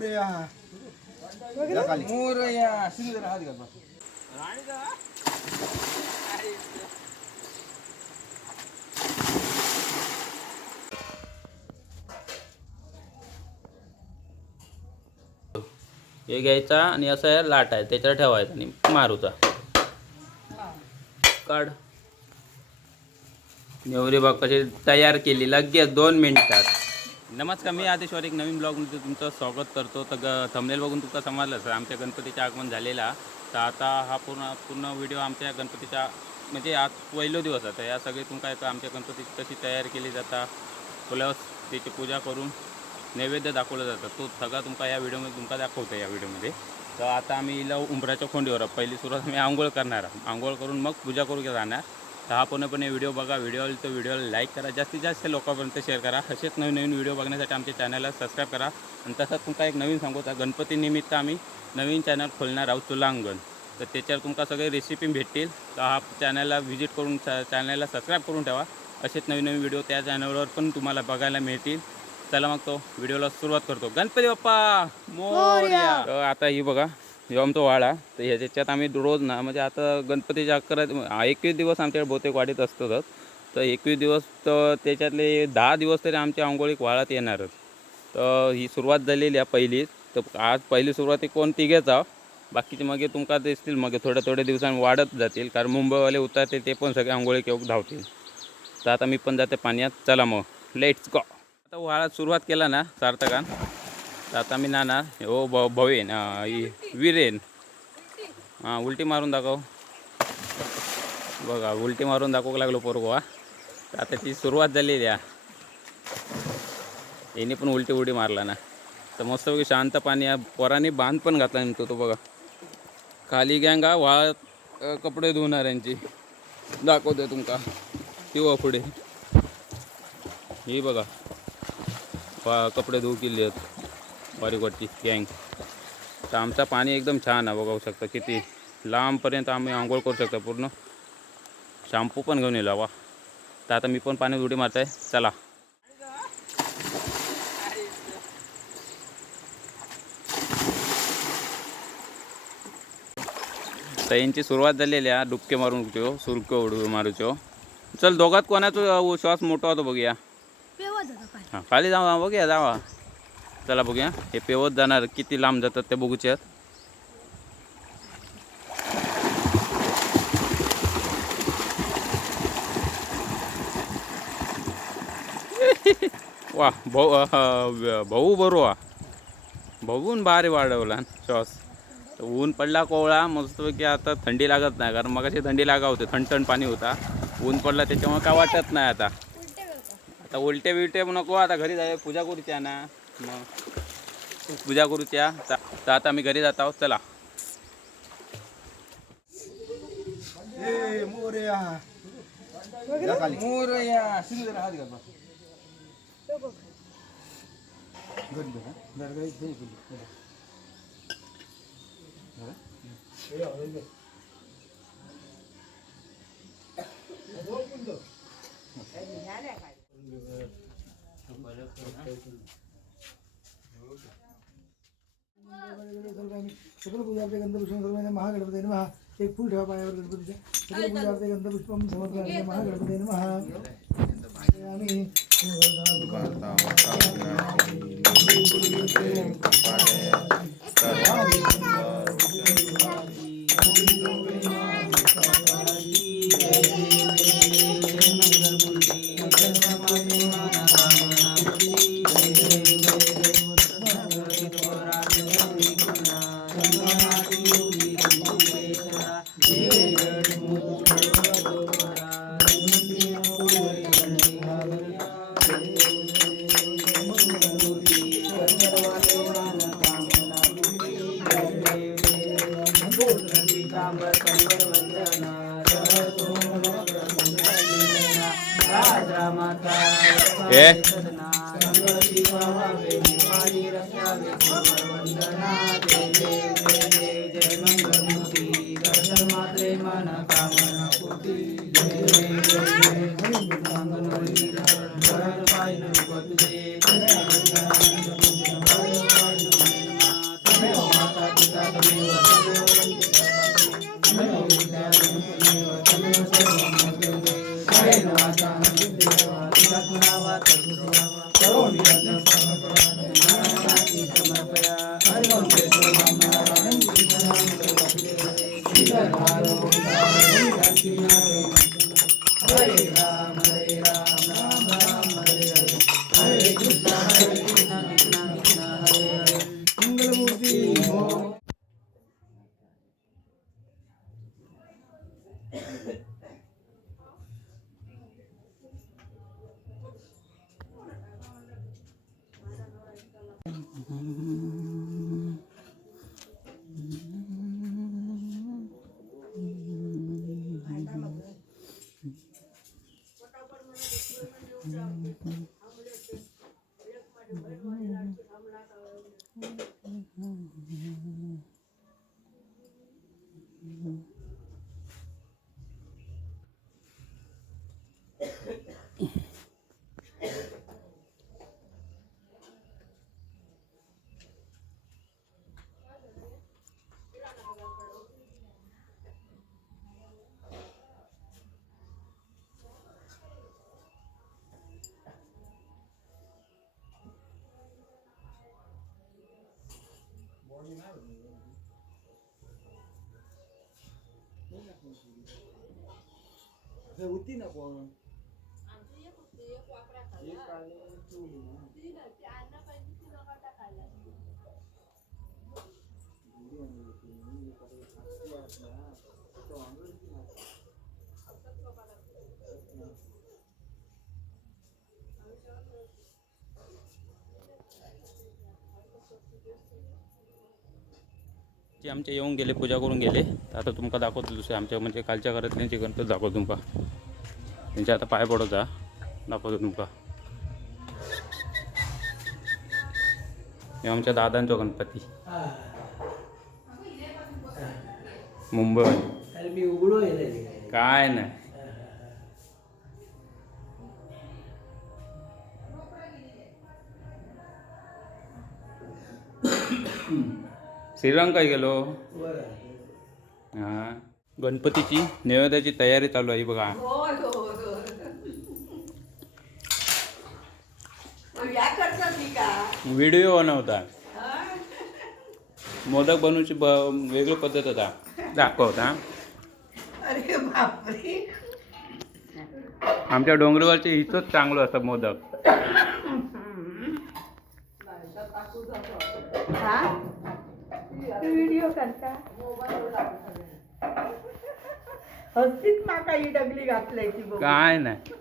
मोरया. मोरया हात घाल. हे घ्यायचा आणि असं आहे लाट आहे त्याच्यावर ठेवायचा आणि मारूचा काढ नेवरी बाग कशी तयार केली लगेच दोन मिनिटात नमस्कार मी आदेशवर एक नवीन ब्लॉगमध्ये तुमचं स्वागत करतो. तर ग थंबनेल बघून तुमचं समजलं सर आमच्या गणपतीचं आगमन झालेला. तर आता हा पूर्ण पूर्ण व्हिडिओ आमच्या गणपतीच्या म्हणजे आज पहिलो दिवस आता या सगळे तुमका येतं आमच्या गणपतीची कशी तयार केली जाता प्लस त्याची पूजा करून नैवेद्य दाखवलं जातं. तो सगळा तुमका या व्हिडिओमध्ये तुमका दाखवतो या व्हिडिओमध्ये तर आता आम्ही इला उंबराच्या खोंडीवर पहिली सुरुवात मी आंघोळ करणार आंघोळ करून मग पूजा करू जाणार. तर हा पूर्णपणे व्हिडिओ बघा. व्हिडिओ तर व्हिडिओला लाईक करा. जास्तीत जास्त लोकांपर्यंत शेअर करा. असेच नवीन नवीन व्हिडिओ बघण्यासाठी आमच्या चॅनलला सबस्क्राईब करा. आणि तसंच तुमका एक नवीन सांगू तर गणपतीनिमित्त आम्ही नवीन चॅनल खोलणार आहोत तुलांगण तर त्याच्यावर तुमका सगळे रेसिपी भेटतील. तर हा चॅनलला व्हिजिट करून चॅनलला सबस्क्राईब करून ठेवा. असेच नवीन नवीन व्हिडिओ त्या चॅनलवर पण तुम्हाला बघायला मिळतील. चला मग तो व्हिडिओला सुरुवात करतो. गणपती बाप्पा! मोरया! तर आता ही बघा. जेव्हा आमचा वाडा तर ह्याच्यात आम्ही रोज ना म्हणजे आता गणपतीच्या अकरा एकवीस दिवस आमच्याकडे बहुतेक वाढीत असतातच तर एकवीस दिवस तर त्याच्यातले दहा दिवस तरी आमच्या आंघोळीक वाळात येणारच तर ही सुरुवात झालेली आहे पहिलीच तर आज पहिली सुरुवात कोण तिघेच. आहो बाकीचे मग तुमका दिसतील मग थोड्या थोड्या दिवसांनी वाढत जातील. कारण मुंबईवाले उतरते ते पण सगळे आंघोळी केव्हा धावतील. तर आता मी पण जाते पाण्यात. चला मग लेट्स गो आता वाळात सुरुवात केला ना सार्थकान. तर आता मी नाना. हो भ भवेन विरेन हां उलटी मारून दाखव. बघा उलटी मारून दाखवू लागलो पोरगो हा. तर आता ती सुरुवात झालेली आहे याने पण उलटी उडी मारला ना. तर मस्तपैकी शांत पाणी आहे पोराने बांध पण घातला नेमतो तो बघा. खाली गँग हा वाळत कपडे धुणार यांची. दाखवतोय तुमका. किंवा पुढे. ही बघा. वा कपडे धुऊ केले आहेत बारीक वाटची गँग तर आमचा पाणी एकदम छान आहे बघू शकता किती लांबपर्यंत आम्ही आंघोळ करू शकतो पूर्ण. शॅम्पू पण घेऊन येलो वा तर आता मी पण पाण्यात उडी मारत आहे चला. तर यांची सुरुवात झालेली आहे. डुबके मारून उडतो सुरके उडू मारूचो चल दोघात कोणाचा श्वास मोठा होतो बघूया. हां खाली जावा बघूया जावा. चला बघूया. हे पेवत जाणार. किती लांब जातात ते बघूचे आहेत वा भाऊ भाऊ बरो वा भाऊन भारी वाढवला श्वास ऊन पडला कोवळा मस्तपैकी आता थंडी लागत नाही कारण मग थंडी लागा होते थंड थंड पाणी होता. ऊन पडला त्याच्यामुळे काय वाटत नाही आता. आता उलटे बिलटे. नको आता घरी जाय पूजा करूच्या ना. मग पूजा करूच्या. तर तर आता आम्ही घरी जात आहोत. चला. पूजार्थे गंधपुष्पम सर्वांना महागणपती नमः एक फूल ठेवा पायावर गणपतीच्या सकल पूजार्थे गंधपुष्पम समर्पयामी महागणपती नमः आम्ही É. Devi होती ना पण जे आमचे येऊन गेले पूजा करून गेले तर आता तुमका दाखवतो दुसरे आमच्या म्हणजे कालच्या घरात त्यांचे गणपती दाखवतो तुमका. त्यांचे आता पाय पडत जा दाखवतो तुमका. हे आमच्या दादांचो गणपती. मुंबई. काय नाही. श्रीरंग काय गेलो हा. गणपतीची नैवेद्याची तयारी चालू आहे बघा. व्हिडिओ बनवता. मोदक बनवूची ब वेगळी पद्धत होता दाखवता आमच्या डोंगरवरचे इथंच चांगलं असतं मोदक. व्हिडिओ करता. हस्तीत माका ही डगली घातलंय ती बघ काय नाही.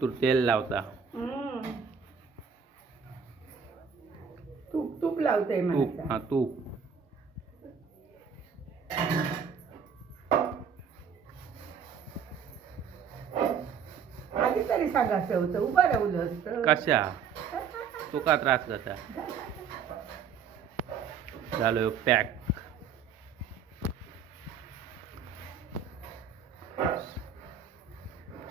तू तेल लावता. हम्म. तूप तूप लावते तूप हा तूप. आधी तरी सांगायचं होतं उभं राहलं असतं. कशा? तो का त्रास कसा झालो पॅक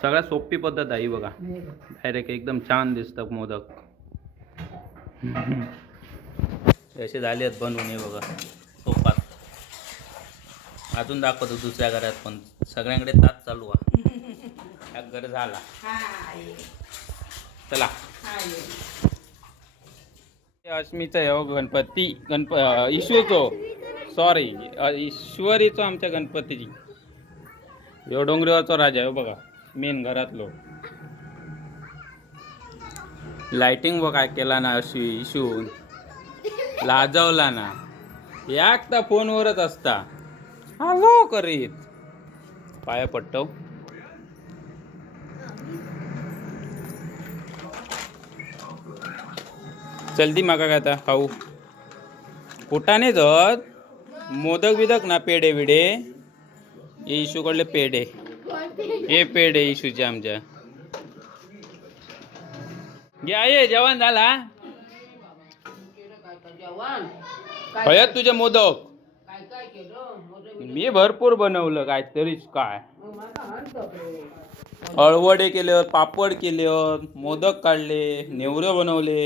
सगळ्यात सोपी पद्धत आहे ही बघा. डायरेक्ट एकदम छान दिसतं मोदक. असे झाले आहेत बनवून हे बघा. सोपात. अजून दाखवतो दुसऱ्या घरात पण. सगळ्यांकडे तास चालू आहे. एक घर झाला. चला. अष्टमीचा आहे हो गणपती. गणप इशूचो हो. सॉरी ईश्वरीचो आमच्या गणपतीची. ह्यो डोंगरीवरचो राजा आहे हो बघा. मेन घरातलो. लाइटिंग बघा काय केला ना अशी इशून. लाजवला ना. याक तर फोनवरच असता. हॅलो करीत. पाया पट्टव. जल्दी मागा काय आता खाऊ. पोटाने जत. मोदक बिदक ना पेढे बिडे हे इशूकडले पेढे. हे पेढे इशूचे आमच्या. घ्या ये जेवण झाला हयत तुझे मोदक. मी भरपूर बनवलं काय तरीच काय. हळवडे केले पापड केले मोदक काढले नेवरे बनवले.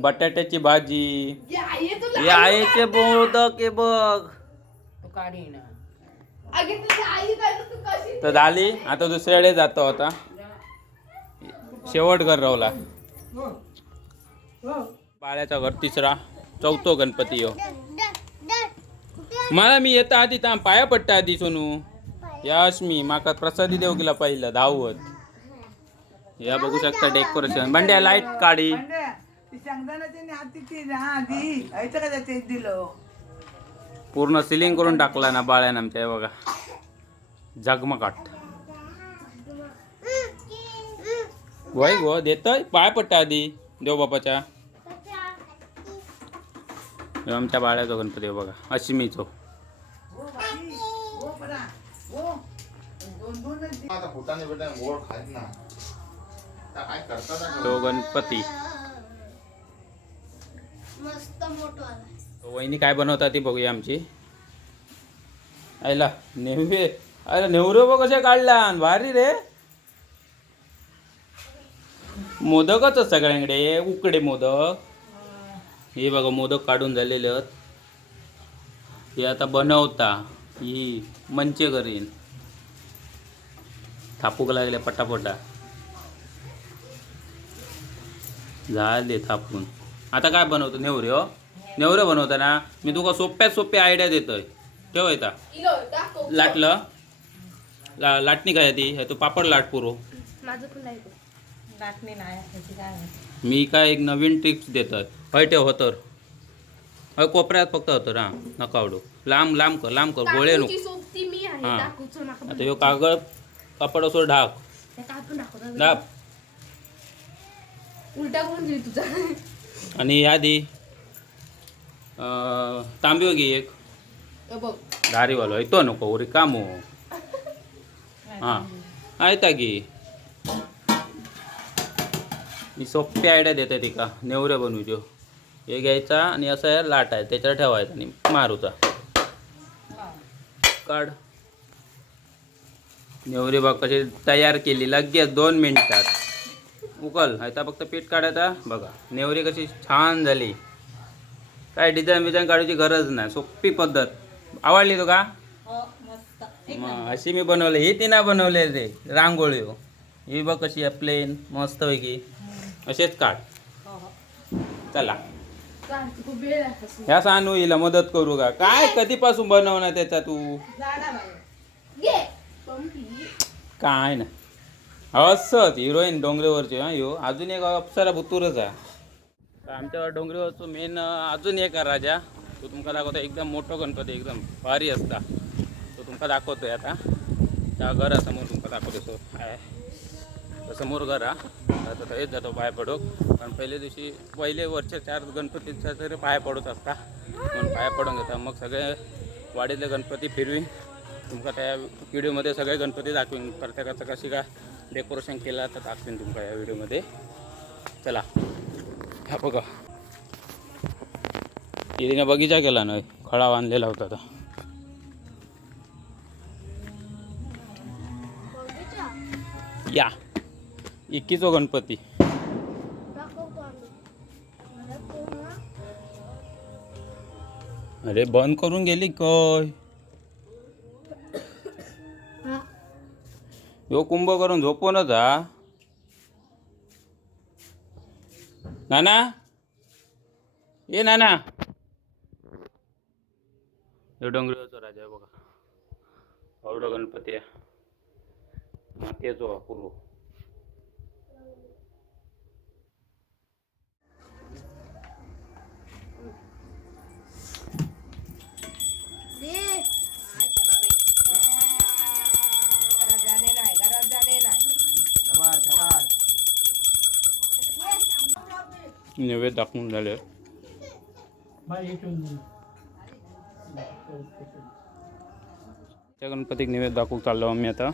बटाट्याची भाजी. हे आईचे मोदक हे बघ. तर झाली. आता दुसऱ्याकडे जातो आता. शेवट घर रावला. बाळ्याचा घर तिसरा. चौथो गणपती हो मला मी येता आधी ताम पाया पडता आधी सोनू. यश मी माका प्रसादी देऊ गेला पहिला धावत. या बघू शकता डेकोरेशन बंड्या लाइट काढी. ती शेंगदाण्याची हाती ती आधी ऐचं का ते दिलं? पूर्ण सिलिंग करून टाकला ना बाळ्यानं आमच्या हे बघा. झगमगाट वय गो देतोय? पाय पडता आधी देव बापाच्या आमच्या बाळ्याचा गणपती आहे बघा अश्मीचो फुटाने गोड ना. काय करतात आता? तो गणपती. मस्त मोठं वहिनी काय बनवतात ती बघूया आमची. आयला नेहमी अरे नेवरे बघ कसे काढला भारी रे. मोदकच सगळ्यांकडे. उकडे मोदक. हे बघा मोदक काढून झालेले हे आता बनवता ही मंचे करीन थापूक लागले पटापटा. झाले थापून. आता काय बनवतो? नेवरे हो? नेवरे बनवताना मी तुका सोप्यात सोप्या आयडिया देतोय. ठेव येता लाटलं. ला लाटणी काय ती? हे तो पापड लाट पुरो. मी काय एक नवीन टिप्स देतोय. हय ठेव होतर हय कोपऱ्यात फक्त होतर हा. नका आवडू. लांब लांब कर लांब कर. गोळे नको. सोबती मी आहे हा. आता ह्यो कागद कापड असो ढाक. दाब. उलटा करून दिली तुझा. आणि यादी तांब्यो घे एक. हे दारीवालो येतो नको उरी कामो. हां. आयता गी मी सोपी आयडिया देते तिका. नेवरे बनवूच्यो हे घ्यायचा आणि असं हे लाटाय त्याच्यावर ठेवायचा आणि मारूचा. काढ. नेवरे बघ कशी तयार केली लगेच दोन मिनिटात. उकल. आता फक्त पीठ काढायचा बघा नेवरी कशी छान झाली. काय डिझाईन बिझाईन काढायची गरज नाही. सोपी पद्धत. आवडली हो मस्त. एक मग अशी मी बनवले. ही तिनं बनवले रे रांगोळी हो. ही बघ कशी आहे प्लेन मस्तपैकी. असेच काढ. हो हो. चला. ह्या सांगू हिला मदत करू का? काय कधीपासून बनवणार त्याचा तू. काय ना असंच हिरोईन डोंगरेवरची हा ह्यो अजून एक अप्सरा बुतूरच आहे. तर आमच्या डोंगरेवरचो मेन अजून एक आहे राजा. तो तुमका दाखवतो एकदम मोठो गणपती एकदम भारी असता. तो तुमका दाखवतोय आता. त्या घरासमोर तुमका दाखवतो सो आहे तर समोर घर हा आता थंयच जातो पाय पडोक कारण पहिल्या दिवशी पहिले वरच्या चार गणपतीच्या तरी पाय पडत असता. म्हणून पाय पडून घेता. मग सगळे वाडीतले गणपती फिरवीन तुमका त्या व्हिडिओमध्ये सगळे गणपती दाखवीन. प्रत्येकाचं कशी काय डेकोरेशन केलं तर दाखवीन तुमका या व्हिडिओमध्ये. चला. हा बघा. तिने बगीचा केला ना खळा बांधलेला होता आता. बघितला? या. इक्कीचो गणपती. अरे बंद करून गेली काय? यो कुंभ करून झोपूनच हा नाना ये नाना यो डोंगरीवरचा राजा आहे बघा एवढं गणपती आहे मातेचो हा पूर्व नैवेद्य दाखवून झाले त्या गणपतीक नैवेद्य दाखवून चाललो आम्ही आता.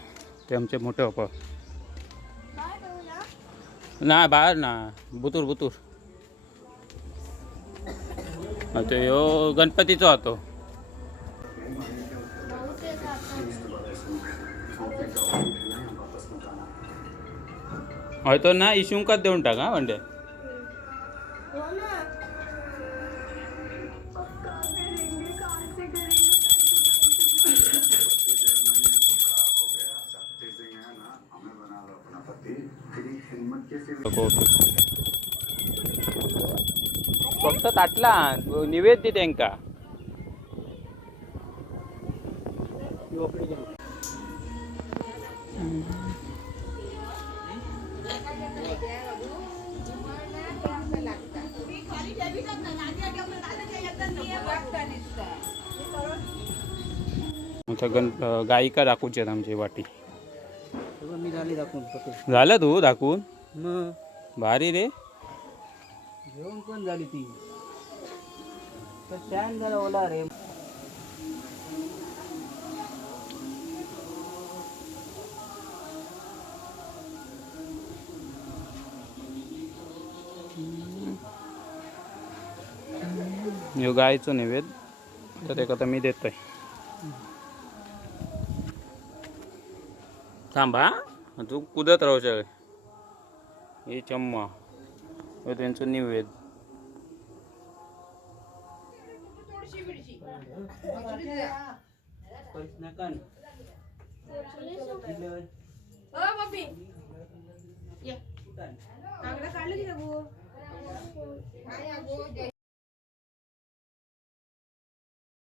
ते आमचे मोठे बापा? ना बाहेर ना. बुतूर बुतूर. आता ह्यो गणपतीचो होतो. आता. हय तो ना इशुंकात देऊन टाक म्हणजे फक्त ताटला निवेद दे त्यांका आता गण गायिका दाखवची आमची वाटी. झालं तू दाखवून? मग? भारी रे. जेवण पण झाली ती. तर स्टँड झाला ओला रे. ह्यो गायचो नैवेद. तर एक आता मी देतोय. थांबा तू कुदत राहू हे चम्मा. व त्यांचं निवेद.